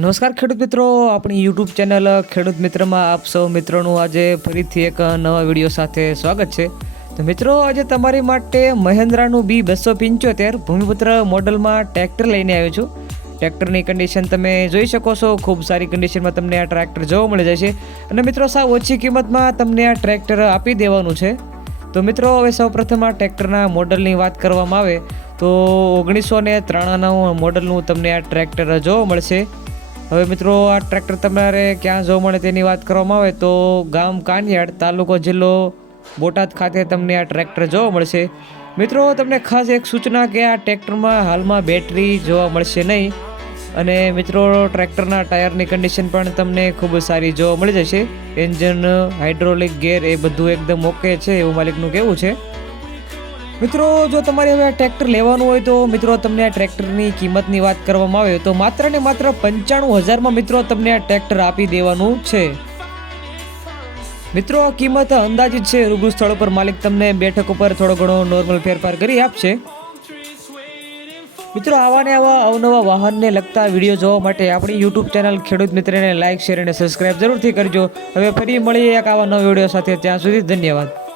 નમસ્કાર ખેડૂત મિત્રો, આપણી યુટ્યુબ ચેનલ ખેડૂત મિત્રમાં આપ સૌ મિત્રોનું આજે ફરીથી એક નવા વિડીયો સાથે સ્વાગત છે. તો મિત્રો, આજે તમારી માટે મહિન્દ્રાનું B275 ભૂમિપુત્ર મોડલમાં ટ્રેક્ટર લઈને આવ્યો છું. ટ્રેક્ટરની કન્ડિશન તમે જોઈ શકો છો, ખૂબ સારી કન્ડિશનમાં તમને આ ટ્રેક્ટર જોવા મળી જશે. અને મિત્રો, સાવ ઓછી કિંમતમાં તમને આ ટ્રેક્ટર આપી દેવાનું છે. તો મિત્રો, હવે સૌપ્રથમ આ ટ્રેક્ટરના મોડલની વાત કરવામાં આવે તો 1993 મોડલનું તમને આ ટ્રેક્ટર જોવા મળશે. હવે મિત્રો, આ ટ્રેક્ટર તમારે ક્યાં જોવા મળે તેની વાત કરવામાં આવે તો ગામ કાનિયાડ, તાલુકો જિલ્લો બોટાદ ખાતે તમને આ ટ્રેક્ટર જોવા મળશે. મિત્રો, તમને ખાસ એક સૂચના કે આ ટ્રેક્ટરમાં હાલમાં બેટરી જોવા મળશે નહીં. અને મિત્રો, ટ્રેક્ટરના ટાયરની કન્ડિશન પણ તમને ખૂબ સારી જોવા મળી જશે. એન્જિન, હાઇડ્રોલિક ગેર એ બધું એકદમ ઓકે છે એવું માલિકનું કહેવું છે. મિત્રો, જો તમારે હવે આ ટ્રેક્ટર લેવાનું હોય તો મિત્રો તમને આ ટ્રેક્ટરની કિંમતની વાત કરવામાં આવે તો માત્ર ને માત્ર 95,000માં મિત્રો તમને આ ટ્રેક્ટર આપી દેવાનું છે. મિત્રો, આ કિંમત અંદાજિત છે. રૂબરૂ સ્થળ પર માલિક તમને બેઠક ઉપર થોડો ઘણો નોર્મલ ફેરફાર કરી આપશે. મિત્રો, આવા ને આવા અવનવા વાહનને લગતા વિડીયો જોવા માટે આપણી યુટ્યુબ ચેનલ ખેડૂત મિત્રને લાઇક, શેર અને સબસ્ક્રાઇબ જરૂરથી કરજો. હવે ફરી મળીએ એક આવા નવા વિડીયો સાથે. ત્યાં સુધી ધન્યવાદ.